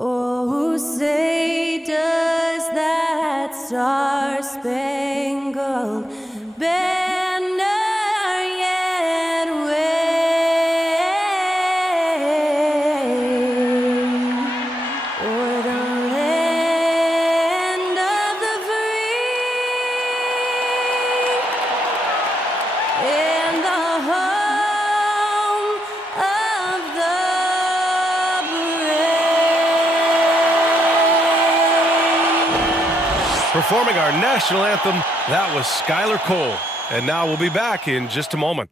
Oh, say does that star-spangled banner yet wave o'er the land of the free and the home of the brave. Performing our national anthem, that was Skylar Cole. And now we'll be back in just a moment.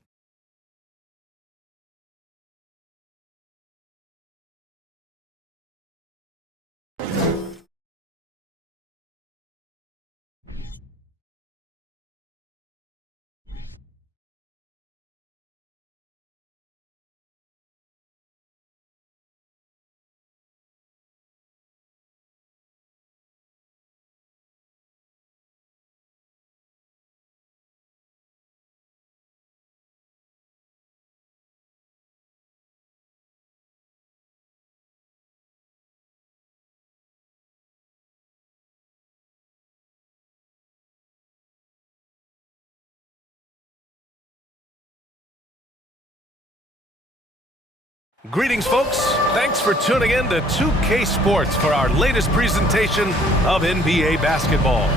Greetings, folks. Thanks for tuning in to 2K Sports for our latest presentation of NBA basketball.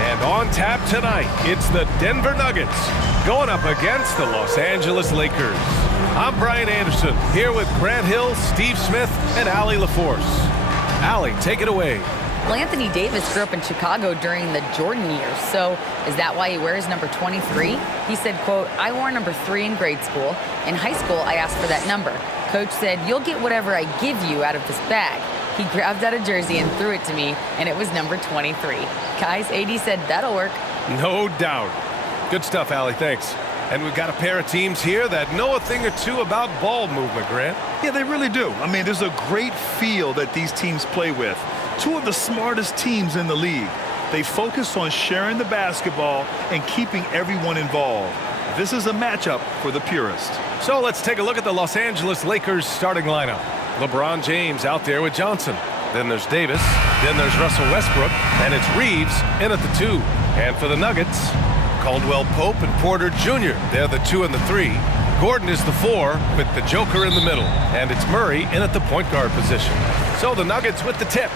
And on tap tonight, it's the Denver Nuggets going up against the Los Angeles Lakers. I'm Brian Anderson, here with Grant Hill, Steve Smith, and Allie LaForce. Allie, take it away. Well, Anthony Davis grew up in Chicago during the Jordan years, so is that why he wears number 23? He said, quote, "I wore number 3 in grade school. In high school, I asked for that number. Coach said, you'll get whatever I give you out of this bag." He grabbed out a jersey and threw it to me, and it was number 23. Guys, AD said that'll work. No doubt. Good stuff, Allie, thanks. And we've got a pair of teams here that know a thing or two about ball movement, Grant. Yeah, they really do. I mean, there's a great feel that these teams play with. Two of the smartest teams in the league. They focus on sharing the basketball and keeping everyone involved. This is a matchup for the purist. So let's take a look at the Los Angeles Lakers starting lineup. LeBron James out there with Johnson. Then there's Davis. Then there's Russell Westbrook. And it's Reeves in at the 2. And for the Nuggets, Caldwell Pope and Porter Jr. They're the 2 and the 3. Gordon is the 4 with the Joker in the middle. And it's Murray in at the point guard position. So the Nuggets with the tip.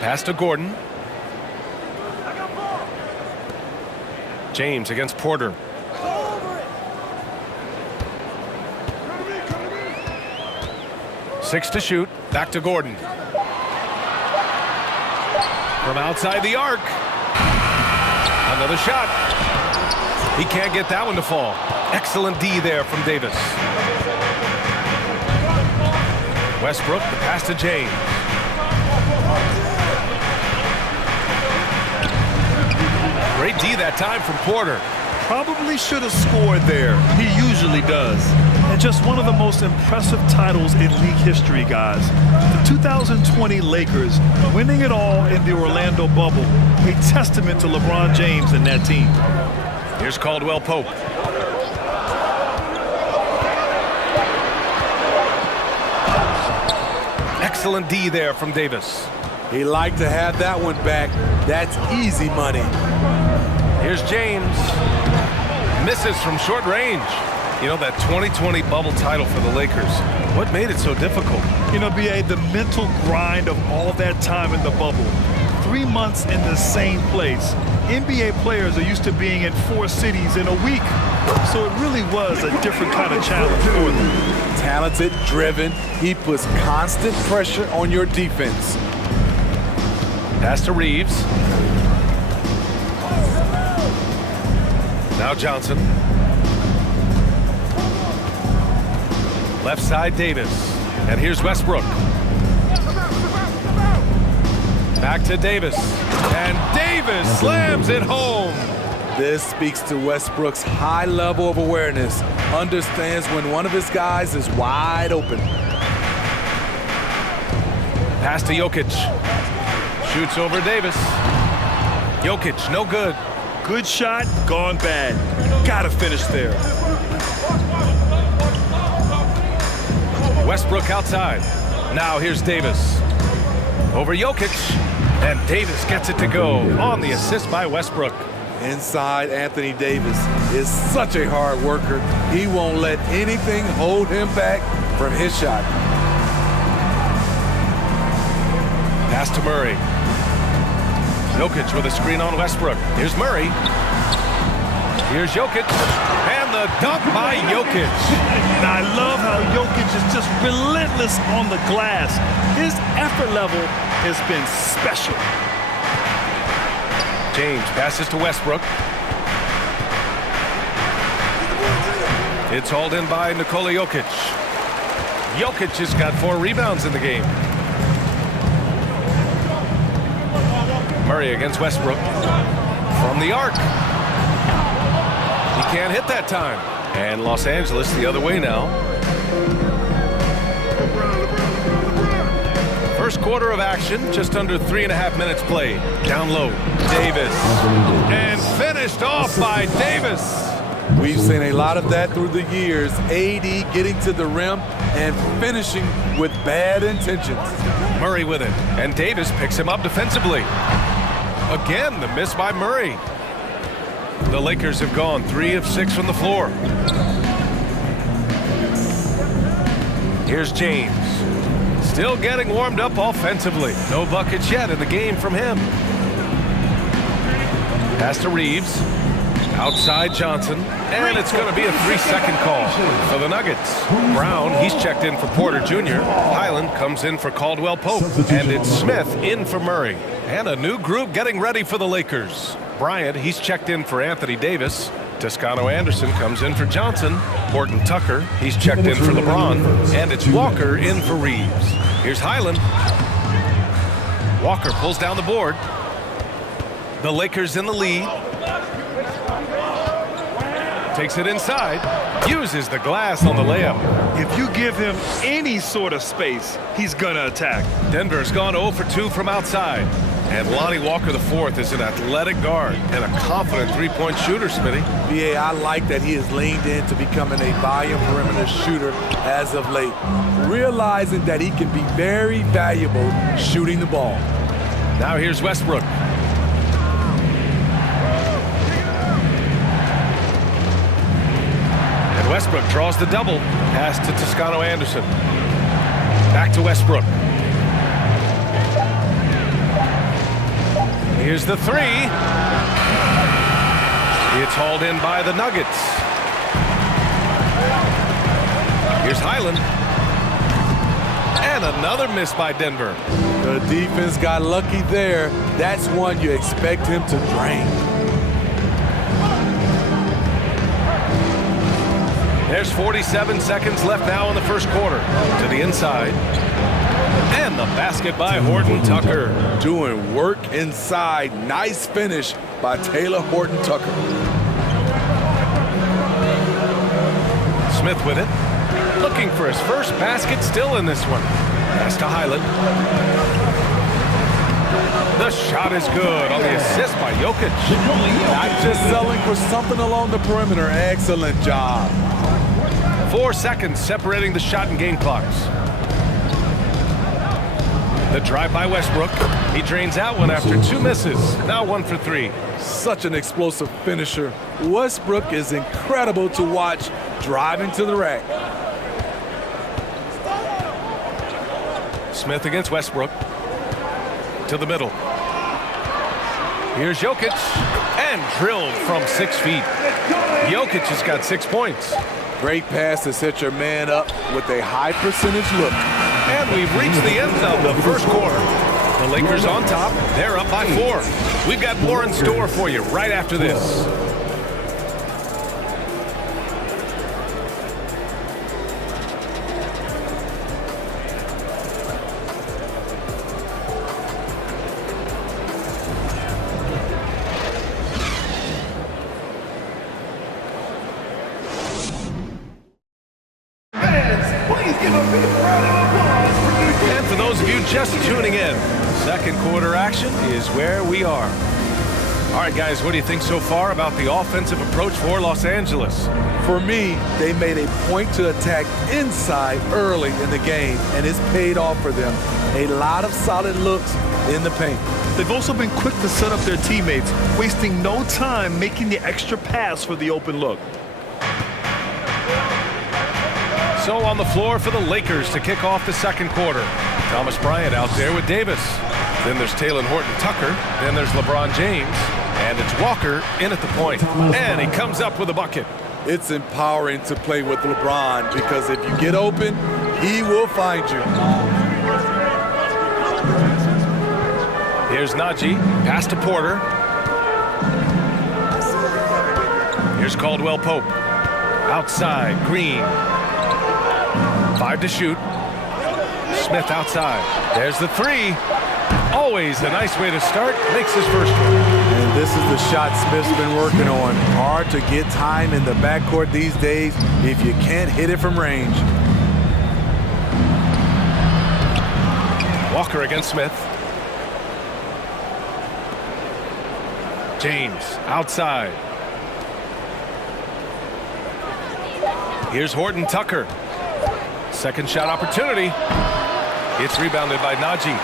Pass to Gordon. James against Porter. Six to shoot. Back to Gordon. From outside the arc. Another shot. He can't get that one to fall. Excellent D there from Davis. Westbrook, the pass to James. Great D that time from Porter. Probably should have scored there. He usually does. And just one of the most impressive titles in league history, guys. The 2020 Lakers winning it all in the Orlando bubble. A testament to LeBron James and that team. Here's Caldwell Pope. Excellent D there from Davis. He liked to have that one back. That's easy money. Here's James. Misses from short range. You know, that 2020 bubble title for the Lakers. What made it so difficult? You know, B.A., the mental grind of all that time in the bubble. 3 months in the same place. NBA players are used to being in 4 cities in a week. So it really was a different kind of challenge for them. Talented, driven. He puts constant pressure on your defense. Pass to Reeves. Now Johnson. Left side Davis. And here's Westbrook. Back to Davis. And Davis slams it home. This speaks to Westbrook's high level of awareness. Understands when one of his guys is wide open. Pass to Jokic. Shoots over Davis. Jokic, no good. Good shot, gone bad. Gotta finish there. Westbrook outside. Now here's Davis. Over Jokic. And Davis gets it to go on the assist by Westbrook. Inside, Anthony Davis is such a hard worker. He won't let anything hold him back from his shot. Pass to Murray. Jokic with a screen on Westbrook. Here's Murray. Here's Jokic. And the dunk by Jokic. And I love how Jokic is just relentless on the glass. His effort level has been special. James passes to Westbrook. It's hauled in by Nikola Jokic. Jokic has got 4 rebounds in the game. Murray against Westbrook. From the arc. He can't hit that time. And Los Angeles the other way now. First quarter of action, just under 3.5 minutes played. Down low, Davis. And finished off by Davis. We've seen a lot of that through the years. AD getting to the rim and finishing with bad intentions. Murray with it, and Davis picks him up defensively. Again, the miss by Murray. The Lakers have gone 3 of 6 from the floor. Here's James. Still getting warmed up offensively. No buckets yet in the game from him. Pass to Reeves. Outside Johnson. And it's going to be a 3-second call for the Nuggets. Brown, he's checked in for Porter Jr. Highland comes in for Caldwell Pope. And it's Smith in for Murray. And a new group getting ready for the Lakers. Bryant, he's checked in for Anthony Davis. Toscano Anderson comes in for Johnson. Horton Tucker, he's checked in for LeBron. And it's Walker in for Reeves. Here's Highland. Walker pulls down the board. The Lakers in the lead. Takes it inside. Uses the glass on the layup. If you give him any sort of space, he's gonna attack. Denver's gone 0 for 2 from outside. And Lonnie Walker IV is an athletic guard and a confident three-point shooter, Smitty. BA, I like that he has leaned into becoming a volume perimeter shooter as of late, realizing that he can be very valuable shooting the ball. Now here's Westbrook. And Westbrook draws the double. Pass to Toscano Anderson. Back to Westbrook. Here's the 3. It's hauled in by the Nuggets. Here's Highland. And another miss by Denver. The defense got lucky there. That's one you expect him to drain. There's 47 seconds left now in the first quarter. To the inside. And the basket by Horton Tucker. Doing work inside. Nice finish by Taylor Horton Tucker. Smith with it. Looking for his first basket still in this one. Pass to Highland. The shot is good on the assist by Jokic. Not just selling for something along the perimeter. Excellent job. 4 seconds separating the shot and game clocks. The drive by Westbrook. He drains out one after 2 misses. Now 1 for 3. Such an explosive finisher. Westbrook is incredible to watch driving to the rack. Smith against Westbrook. To the middle. Here's Jokic. And drilled from 6 feet. Jokic has got 6 points. Great pass to set your man up with a high percentage look. And we've reached the end of the first quarter. The Lakers on top. They're up by 4. We've got more in store for you right after this. And for those of you just tuning in, second quarter action is where we are. All right, guys, what do you think so far about the offensive approach for Los Angeles? For me, they made a point to attack inside early in the game, and it's paid off for them. A lot of solid looks in the paint. They've also been quick to set up their teammates, wasting no time making the extra pass for the open look. So on the floor for the Lakers to kick off the second quarter. Thomas Bryant out there with Davis. Then there's Talen Horton-Tucker. Then there's LeBron James. And it's Walker in at the point. And he comes up with a bucket. It's empowering to play with LeBron because if you get open, he will find you. Here's Najee. Pass to Porter. Here's Caldwell Pope. Outside, Green. 5 to shoot. Smith outside. There's the three. Always a nice way to start. Makes his first one. And this is the shot Smith's been working on. Hard to get time in the backcourt these days if you can't hit it from range. Walker against Smith. James outside. Here's Horton-Tucker. Second shot opportunity. It's rebounded by Najee.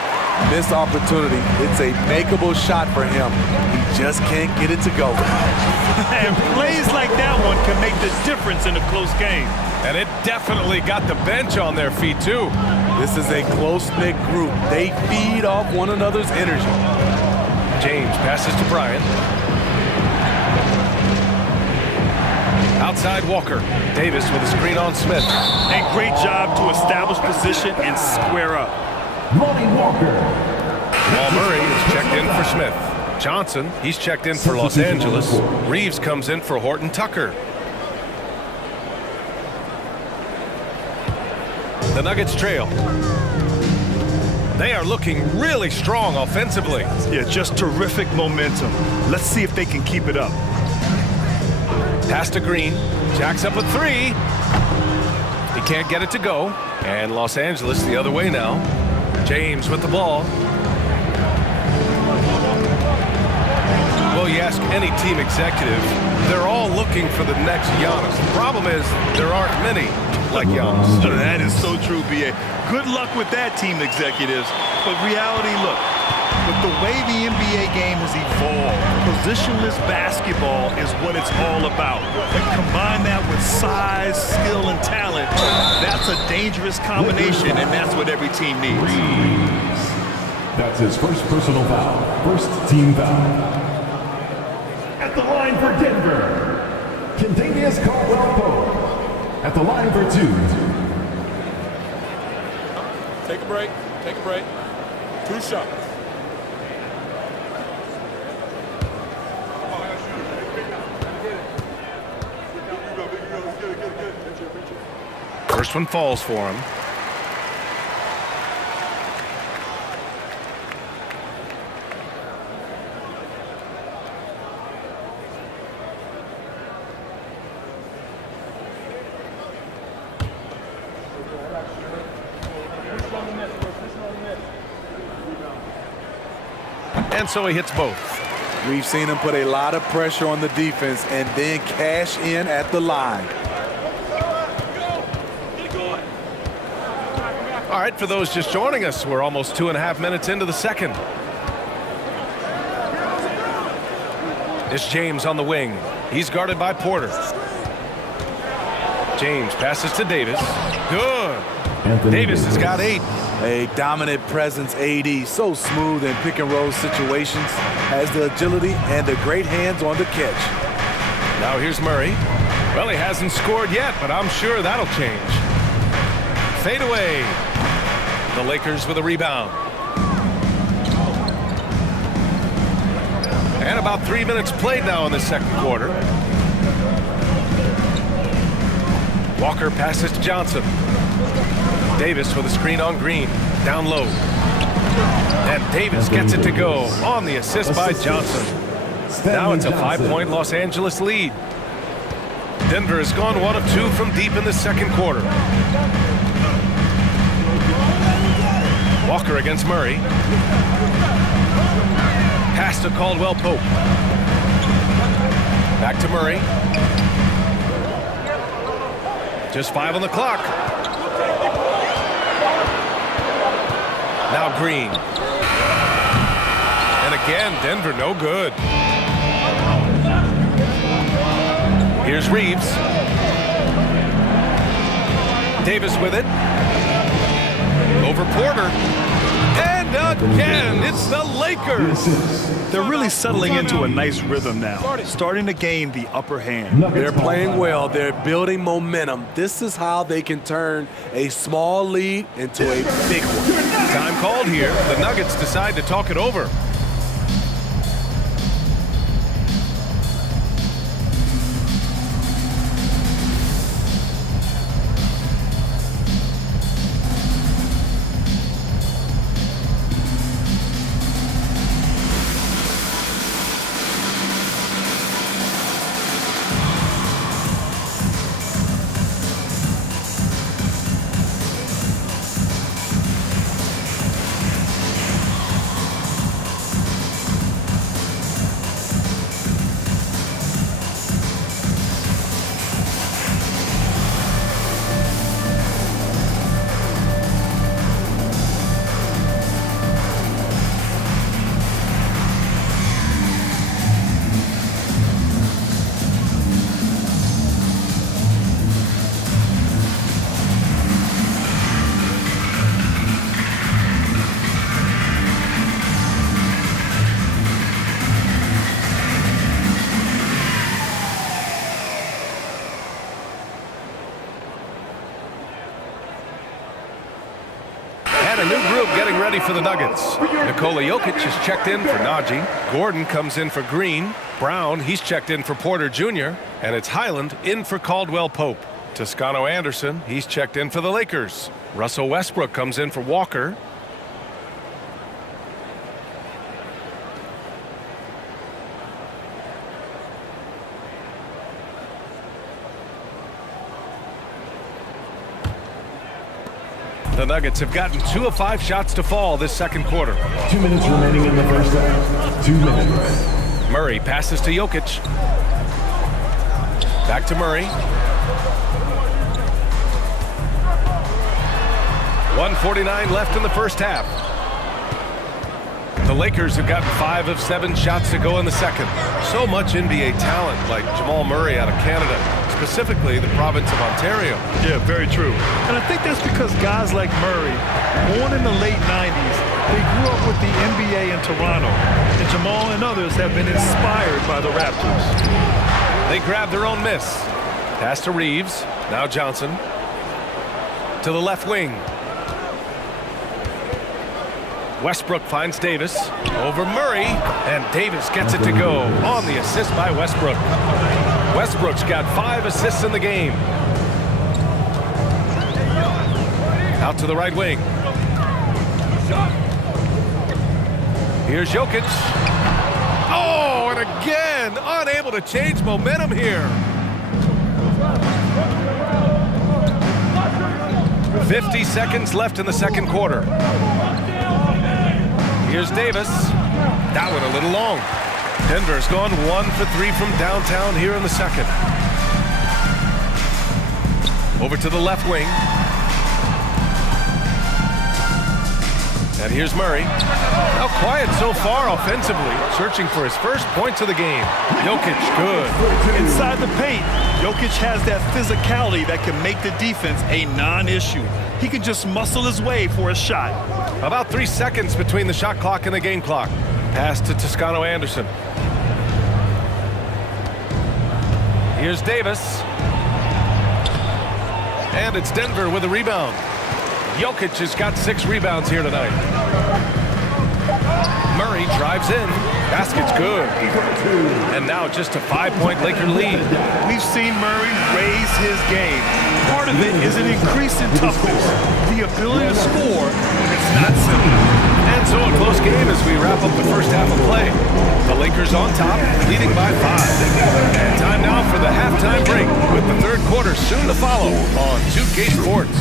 Missed opportunity. It's a makeable shot for him. He just can't get it to go. And plays like that one can make the difference in a close game. And it definitely got the bench on their feet, too. This is a close-knit group. They feed off one another's energy. James passes to Bryant. Outside Walker. Davis with a screen on Smith. And great job to establish position and square up. Lonnie Walker. Jamal Murray is checked in for Smith. Johnson, he's checked in for Los Angeles. Reeves comes in for Horton-Tucker. The Nuggets trail. They are looking really strong offensively. Yeah, just terrific momentum. Let's see if they can keep it up. Pass to Green. Jacks up a three. He can't get it to go. And Los Angeles the other way now. James with the ball. Well, you ask any team executive, they're all looking for the next Giannis. The problem is there aren't many like Giannis. That is so true, B.A. Good luck with that, team executives. But reality, look, with the way the NBA game has evolved, positionless basketball is what it's all about. And combine that with size, skill, and talent, that's a dangerous combination, and that's what every team needs. That's his first personal foul. First team foul. At the line for Denver, Kentavious Caldwell-Pope. At the line for two. Take a break. Take a break. 2 shots. First one falls for him. And so he hits both. We've seen him put a lot of pressure on the defense and then cash in at the line. All right, for those just joining us, we're almost 2.5 minutes into the second. It's James on the wing. He's guarded by Porter. James passes to Davis. Good. Davis has got 8. A dominant presence AD, so smooth in pick and roll situations, has the agility and the great hands on the catch. Now here's Murray. Well, he hasn't scored yet, but I'm sure that'll change. Fade away. The Lakers with a rebound. And about 3 minutes played now in the second quarter. Walker passes to Johnson. Davis with a screen on Green. Down low. And Davis gets it to go on the assist by Johnson. Now it's a 5-point Los Angeles lead. Denver has gone 1 of 2 from deep in the second quarter. Walker against Murray. Pass to Caldwell Pope. Back to Murray. Just 5 on the clock. Now Green. And again, Denver no good. Here's Reeves. Davis with it. Over Porter. And again, it's the Lakers. They're really settling into a nice rhythm now, starting to gain the upper hand. They're playing well. They're building momentum. This is how they can turn a small lead into a big one. Time called here. The Nuggets decide to talk it over. And a new group getting ready for the Nuggets. Nikola Jokic is checked in for Najee. Gordon comes in for Green. Brown, he's checked in for Porter Jr. And it's Highland in for Caldwell Pope. Toscano Anderson, he's checked in for the Lakers. Russell Westbrook comes in for Walker. The Nuggets have gotten 2 of 5 shots to fall this second quarter. 2 minutes remaining in the first half. 2 minutes. Murray passes to Jokic. Back to Murray. 1:49 left in the first half. The Lakers have gotten 5 of 7 shots to go in the second. So much NBA talent like Jamal Murray out of Canada, specifically the province of Ontario. Yeah, very true. And I think that's because guys like Murray, born in the late 90s, they grew up with the NBA in Toronto. And Jamal and others have been inspired by the Raptors. They grab their own miss. Pass to Reeves. Now Johnson. To the left wing. Westbrook finds Davis. Over Murray. And Davis gets it to go on the assist by Westbrook. Westbrook's got 5 assists in the game. Out to the right wing. Here's Jokic. Oh, and again, unable to change momentum here. 50 seconds left in the second quarter. Here's Davis. That one a little long. Denver's gone 1 for 3 from downtown here in the second. Over to the left wing. And here's Murray. Now quiet so far offensively, searching for his first points of the game. Jokic, good. Inside the paint, Jokic has that physicality that can make the defense a non-issue. He can just muscle his way for a shot. About 3 seconds between the shot clock and the game clock. Pass to Toscano Anderson. Here's Davis. And it's Denver with a rebound. Jokic has got 6 rebounds here tonight. Murray drives in. Basket's good. And now just a 5-point Laker lead. We've seen Murray raise his game. Part of it is an increase in toughness, the ability to score when it's not simple. And so a close game as we wrap up the first half of play. The Lakers on top, leading by 5. And time now for the halftime break, with the third quarter soon to follow on 2K Sports.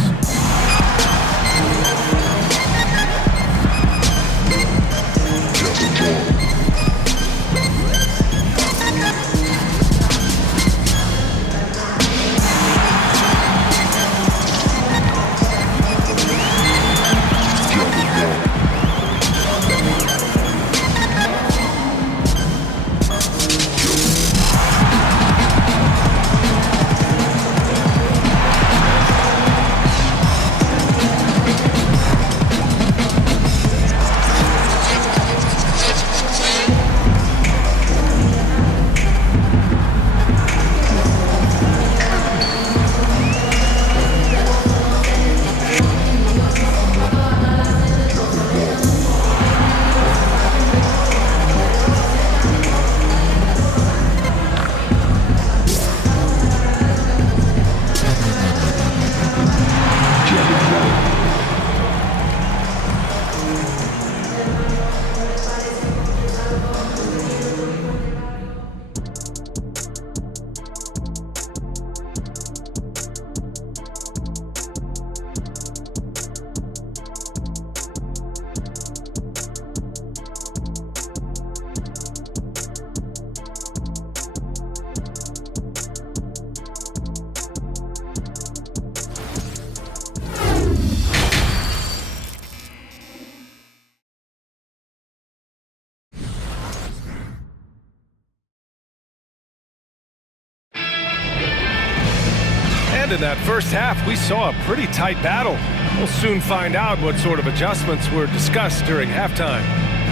in that first half, we saw a pretty tight battle. We'll soon find out what sort of adjustments were discussed during halftime.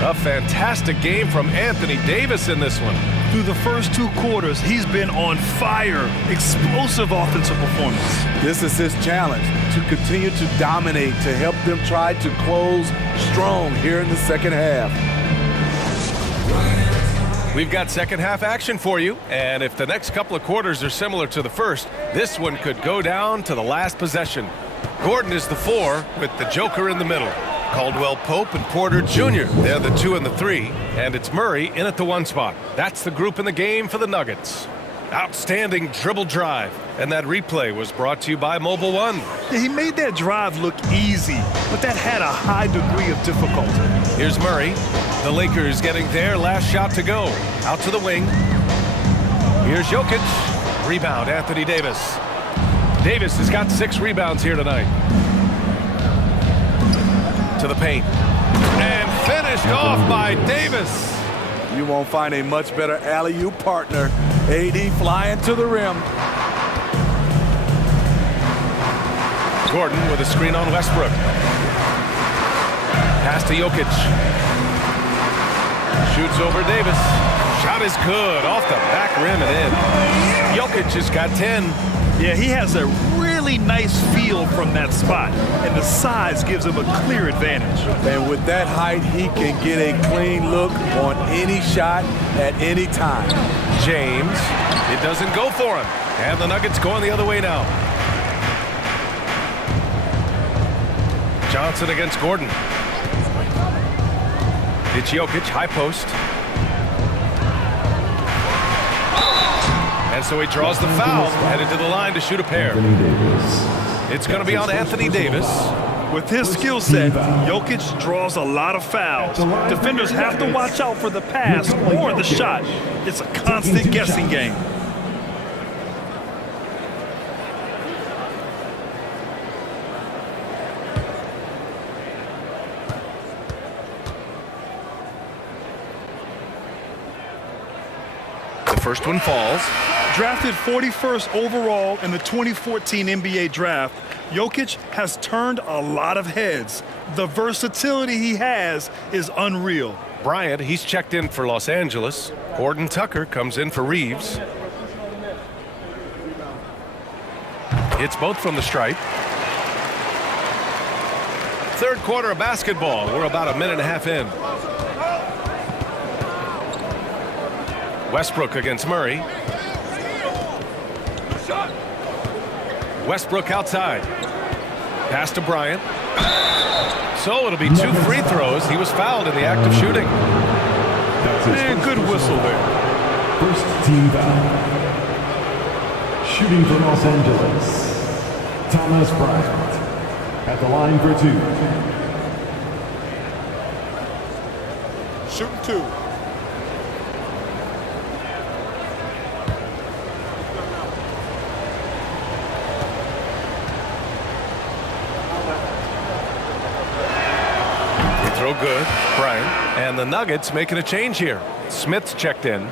A fantastic game from Anthony Davis in this one. Through the first 2 quarters, he's been on fire. Explosive offensive performance. This is his challenge, to continue to dominate, to help them try to close strong here in the second half. We've got second half action for you, and if the next couple of quarters are similar to the first, this one could go down to the last possession. Gordon is the 4 with the Joker in the middle. Caldwell Pope and Porter Jr. They're the 2 and the 3, and it's Murray in at the 1 spot. That's the group in the game for the Nuggets. Outstanding dribble drive, and that replay was brought to you by Mobile One. Yeah, he made that drive look easy, but that had a high degree of difficulty. Here's Murray. The Lakers getting their last shot to go. Out to the wing. Here's Jokic. Rebound, Anthony Davis. Davis has got 6 rebounds here tonight. To the paint. And finished off by Davis. You won't find a much better alley-oop partner. AD flying to the rim. Gordon with a screen on Westbrook. Pass to Jokic. Shoots over Davis. Shot is good. Off the back rim and in. Jokic has got 10. Yeah, he has a really nice feel from that spot, and the size gives him a clear advantage. And with that height, he can get a clean look on any shot at any time. James. It doesn't go for him. And the Nuggets going the other way now. Johnson against Gordon. It's Jokic, high post. And so he draws the foul, headed to the line to shoot a pair. It's going to be on Anthony Davis. With his skill set, Jokic draws a lot of fouls. Defenders have to watch out for the pass or the shot. It's a constant guessing game. The first one falls. Drafted 41st overall in the 2014 NBA draft, Jokic has turned a lot of heads. The versatility he has is unreal. Bryant, he's checked in for Los Angeles. Horton Tucker comes in for Reeves. Hits both from the stripe. Third quarter of basketball. We're about a minute and a half in. Westbrook against Murray. Westbrook outside. Pass to Bryant. So it'll be 2 free throws. He was fouled in the act of shooting. And good whistle there. First team foul. Shooting for Los Angeles, Thomas Bryant. At the line for 2. Shooting 2. Throw good, Bryant. And the Nuggets making a change here. Smith's checked in.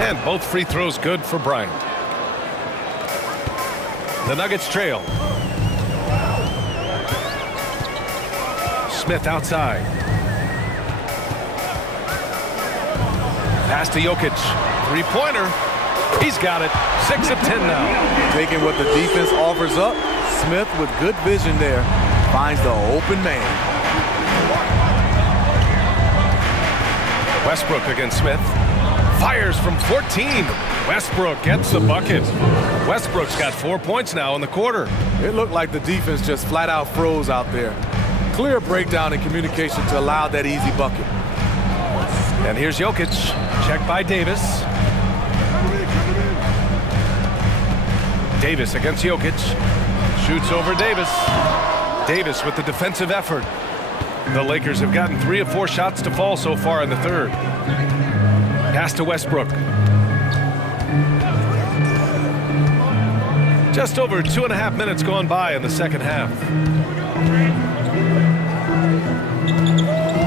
And both free throws good for Bryant. The Nuggets trail. Smith outside. Pass to Jokic. Three-pointer. He's got it. 6 of 10 now. Taking what the defense offers up, Smith with good vision there finds the open man. Westbrook against Smith. Fires from 14. Westbrook gets the bucket. Westbrook's got 4 points now in the quarter. It looked like the defense just flat out froze out there. Clear breakdown in communication to allow that easy bucket. And here's Jokic. Checked by Davis. Davis against Jokic. Shoots over Davis. Davis with the defensive effort. The Lakers have gotten 3 of 4 shots to fall so far in the third. Pass to Westbrook. Just over 2.5 minutes gone by in the second half.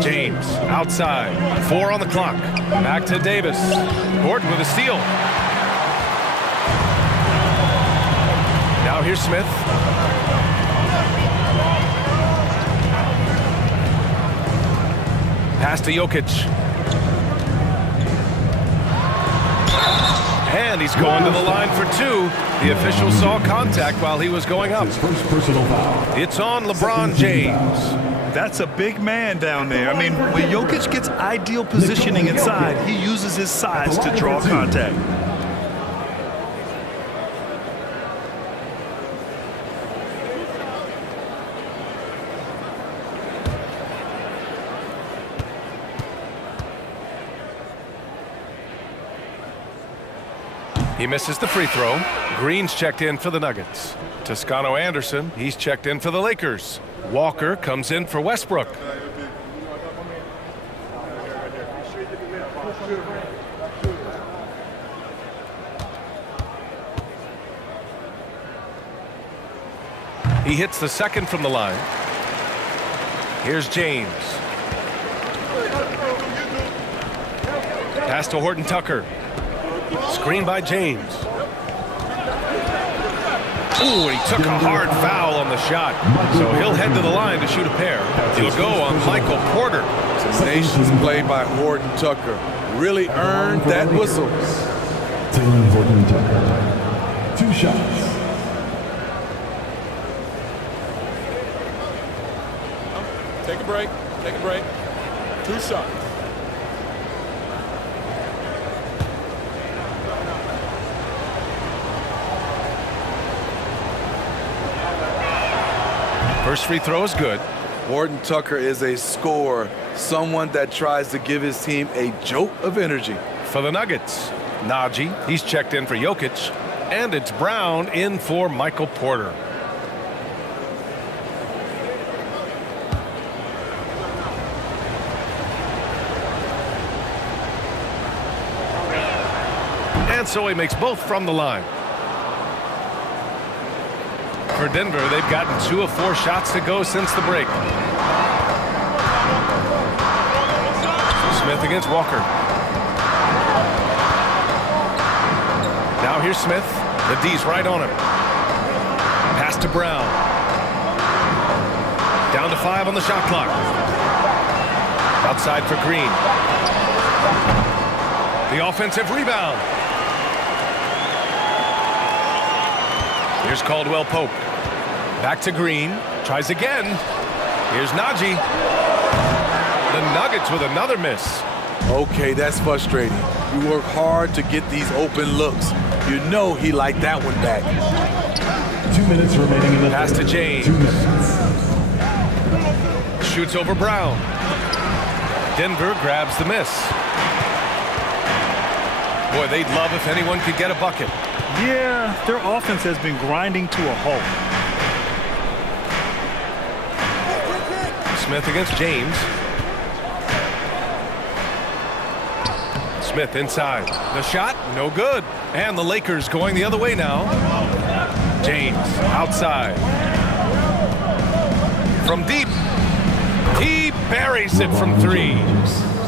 James outside, 4 on the clock. Back to Davis. Gordon with a steal. Now here's Smith. Pass to Jokic. And he's going to the line for 2. The official saw contact while he was going up. His first personal foul. It's on LeBron James. That's a big man down there. I mean, when Jokic gets ideal positioning inside, he uses his size to draw contact. He misses the free throw. Green's checked in for the Nuggets. Toscano Anderson, he's checked in for the Lakers. Walker comes in for Westbrook. He hits the second from the line. Here's James. Pass to Horton Tucker. Screen by James. Ooh, he took a hard foul on the shot. So he'll head to the line to shoot a pair. He'll go on Michael Porter. Tenacious play by Horton Tucker. Really earned that whistle. Taylor Horton Tucker. 2 shots. Take a break. Take a break. 2 shots. First free throw is good. Horton Tucker is a scorer, someone that tries to give his team a jolt of energy. For the Nuggets, Najee, he's checked in for Jokic. And it's Brown in for Michael Porter. And so he makes both from the line. For Denver, they've gotten 2 of 4 shots to go since the break. Smith against Walker. Now here's Smith. The D's right on him. Pass to Brown. Down to 5 on the shot clock. Outside for Green. The offensive rebound. Here's Caldwell Pope. Back to Green. Tries again. Here's Najee. The Nuggets with another miss. Okay, that's frustrating. You work hard to get these open looks. You know he liked that one back. 2 minutes remaining in the Pass to third. James. 2 minutes. Shoots over Brown. Denver grabs the miss. Boy, they'd love if anyone could get a bucket. Yeah, their offense has been grinding to a halt. Smith against James. Smith inside. The shot, no good. And the Lakers going the other way now. James outside. From deep. He buries it from 3.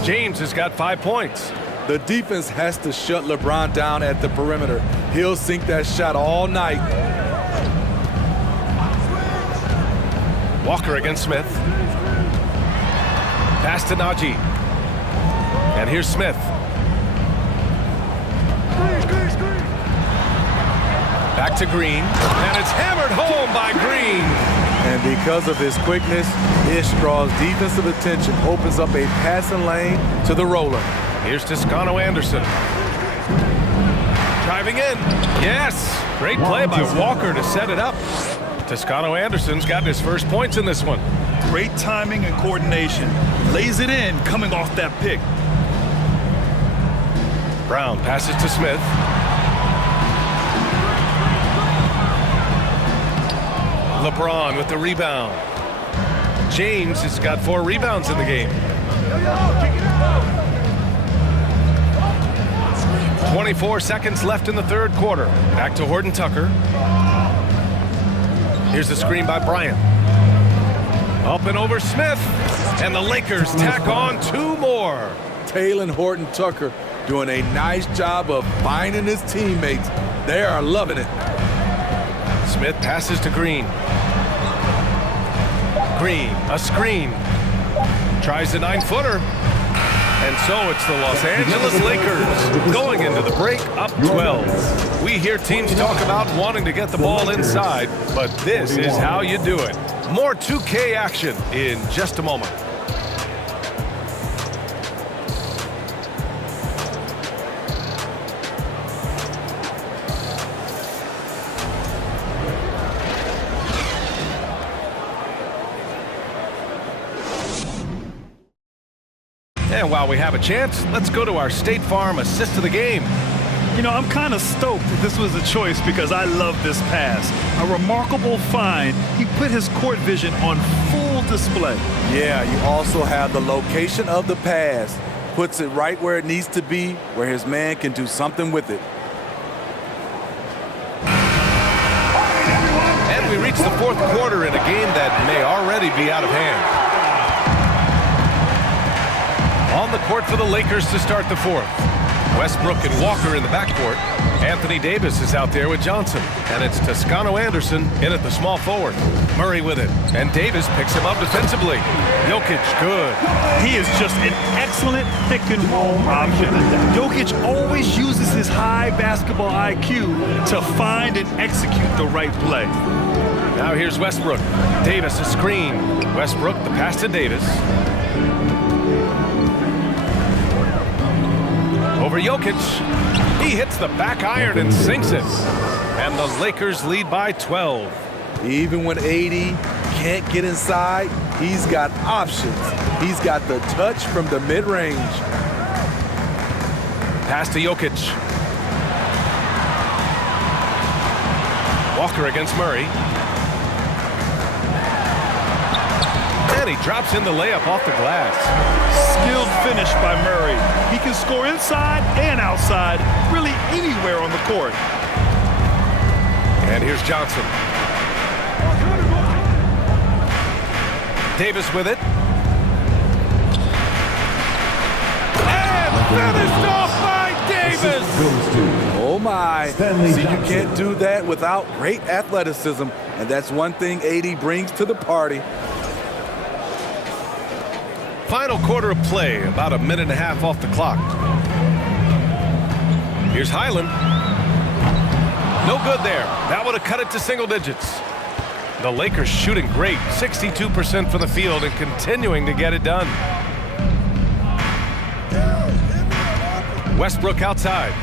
James has got 5 points. The defense has to shut LeBron down at the perimeter. He'll sink that shot all night. Walker against Smith. Pass to Najee. And here's Smith. Back to Green. And it's hammered home by Green. And because of his quickness, Ish draws defensive attention, opens up a passing lane to the roller. Here's Toscano Anderson. Driving in. Yes. Great play by Walker to set it up. Toscano Anderson's gotten his first points in this one. Great timing and coordination. Lays it in coming off that pick. Brown passes to Smith. LeBron with the rebound. James has got 4 rebounds in the game. 24 seconds left in the third quarter. Back to Horton Tucker. Here's the screen by Bryant. Up and over Smith. And the Lakers tack on 2 more. Taylor Horton Tucker doing a nice job of finding his teammates. They are loving it. Smith passes to Green. Green, a screen. Tries the 9-footer. And so it's the Los Angeles Lakers going into the break up 12. We hear teams talk about wanting to get the ball inside, but this is how you do it. More 2K action in just a moment. And while we have a chance, let's go to our State Farm assist of the game. You know, I'm kind of stoked that this was a choice because I love this pass. A remarkable find. He put his court vision on full display. Yeah, you also have the location of the pass. Puts it right where it needs to be, where his man can do something with it. And we reach the 4th quarter in a game that may already be out of hand. On the court for the Lakers to start the 4th. Westbrook and Walker in the backcourt. Anthony Davis is out there with Johnson. And it's Toscano Anderson in at the small forward. Murray with it. And Davis picks him up defensively. Jokic, good. He is just an excellent pick-and-roll option. Jokic always uses his high basketball IQ to find and execute the right play. Now here's Westbrook. Davis a screen. Westbrook, the pass to Davis. Over Jokic. He hits the back iron and sinks it. And the Lakers lead by 12. Even when AD can't get inside, he's got options. He's got the touch from the mid-range. Pass to Jokic. Walker against Murray. And he drops in the layup off the glass. Skilled finish by Murray. He can score inside and outside, really anywhere on the court. And here's Johnson. Davis with it. And finished off by Davis! Oh my. Stanley See, you Johnson. can't do that without great athleticism, and that's one thing AD brings to the party. Final quarter of play, about a minute and a half off the clock. Here's Highland. No good there. That would have cut it to single digits. The Lakers shooting great, 62% from the field and continuing to get it done. Westbrook outside.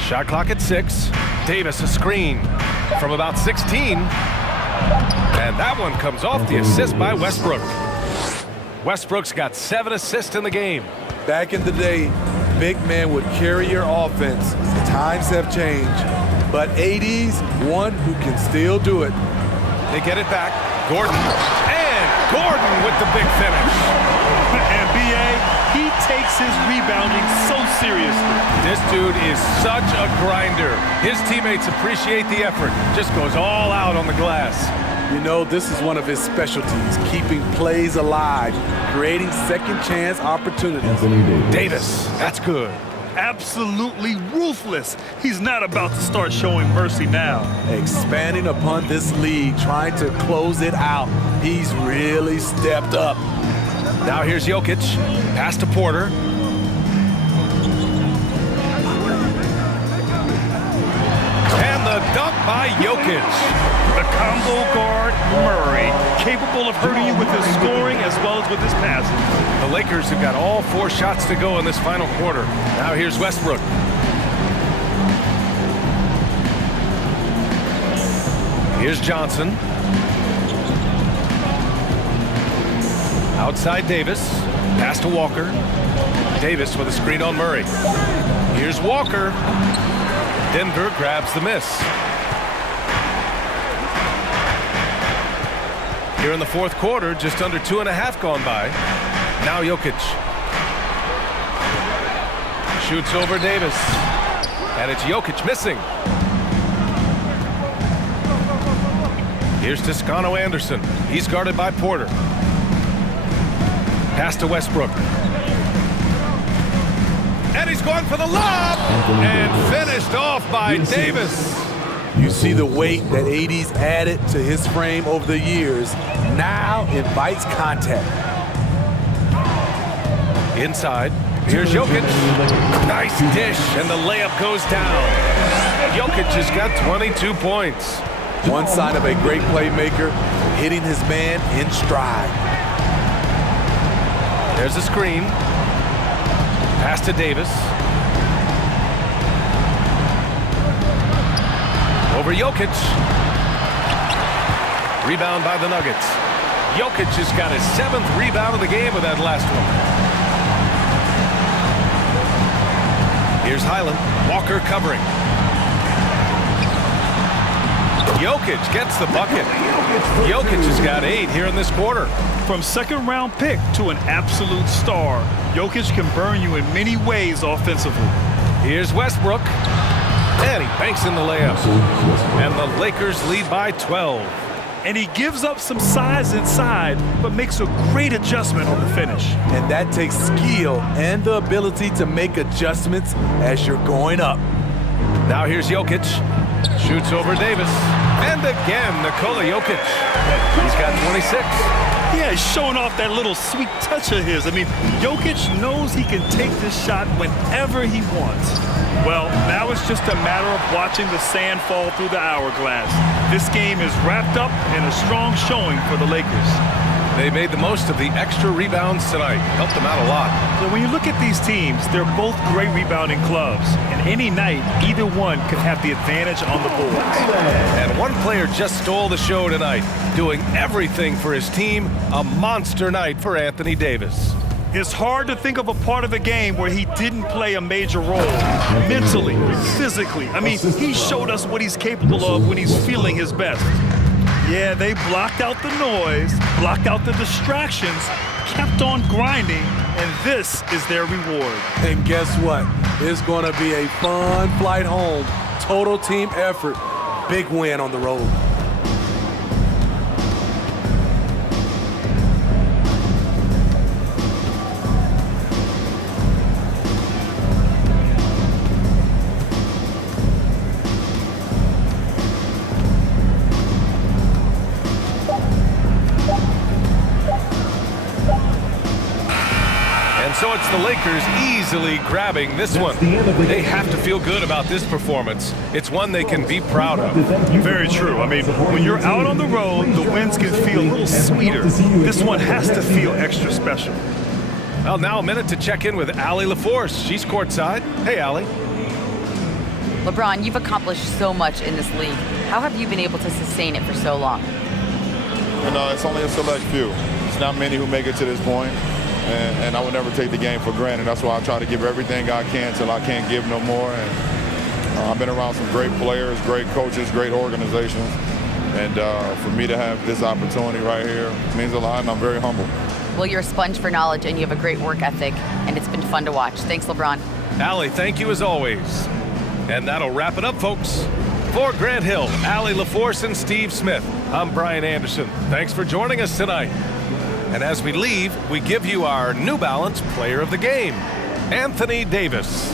Shot clock at 6. Davis a screen from about 16. And that one comes off the assist by Westbrook. Westbrook's got 7 assists in the game. Back in the day, big man would carry your offense. Times have changed, but AD's one who can still do it. They get it back. Gordon. And Gordon with the big finish. And B.A., he takes his rebounding so seriously. This dude is such a grinder. His teammates appreciate the effort. Just goes all out on the glass. You know, this is one of his specialties, keeping plays alive, creating second chance opportunities. Anthony Davis, that's good. Absolutely ruthless. He's not about to start showing mercy now. Expanding upon this lead, trying to close it out. He's really stepped up. Now here's Jokic. Pass to Porter. And the dunk by Jokic. The combo guard, Murray, capable of hurting you with his scoring as well as with his passing. The Lakers have got all 4 shots to go in this final quarter. Now here's Westbrook. Here's Johnson. Outside Davis. Pass to Walker. Davis with a screen on Murray. Here's Walker. Denver grabs the miss. Here in the 4th quarter, just under 2.5 gone by. Now Jokic. Shoots over Davis. And it's Jokic missing. Here's Toscano Anderson. He's guarded by Porter. Pass to Westbrook. And he's going for the lob. And finished off by Davis. You see the weight that AD's added to his frame over the years. Now invites contact. Inside. Here's Jokic. Nice dish, and the layup goes down. Jokic has got 22 points. One sign of a great playmaker, hitting his man in stride. There's a screen. Pass to Davis. Over Jokic. Rebound by the Nuggets. Jokic has got his 7th rebound of the game with that last one. Here's Highland. Walker covering. Jokic gets the bucket. Jokic has got 8 here in this quarter. From second-round pick to an absolute star, Jokic can burn you in many ways offensively. Here's Westbrook. And he banks in the layup. And the Lakers lead by 12. And he gives up some size inside, but makes a great adjustment on the finish. And that takes skill and the ability to make adjustments as you're going up. Now here's Jokic. Shoots over Davis. And again, Nikola Jokic. He's got 26. Yeah, he's showing off that little sweet touch of his. I mean, Jokic knows he can take this shot whenever he wants. Well, now it's just a matter of watching the sand fall through the hourglass. This game is wrapped up in a strong showing for the Lakers. They made the most of the extra rebounds tonight. Helped them out a lot. So when you look at these teams, they're both great rebounding clubs. And any night, either one could have the advantage on the boards. And one player just stole the show tonight, doing everything for his team. A monster night for Anthony Davis. It's hard to think of a part of the game where he didn't play a major role. Mentally, physically. I mean, he showed us what he's capable of when he's feeling his best. Yeah, they blocked out the noise, blocked out the distractions, kept on grinding, and this is their reward. And guess what? It's going to be a fun flight home. Total team effort. Big win on the road. So it's the Lakers easily grabbing this one. They have to feel good about this performance. It's one they can be proud of. Very true. I mean, when you're out on the road, the wins can feel a little sweeter. This one has to feel extra special. Well, now a minute to check in with Allie LaForce. She's courtside. Hey, Allie. LeBron, you've accomplished so much in this league. How have you been able to sustain it for so long? You know, it's only a select few. It's not many who make it to this point. And I would never take the game for granted. That's why I try to give everything I can till I can't give no more. And I've been around some great players, great coaches, great organizations. And for me to have this opportunity right here means a lot, and I'm very humble. Well, you're a sponge for knowledge, and you have a great work ethic, and it's been fun to watch. Thanks, LeBron. Allie, thank you as always. And that'll wrap it up, folks. For Grant Hill, Allie LaForce, and Steve Smith, I'm Brian Anderson. Thanks for joining us tonight. And as we leave, we give you our New Balance Player of the Game, Anthony Davis.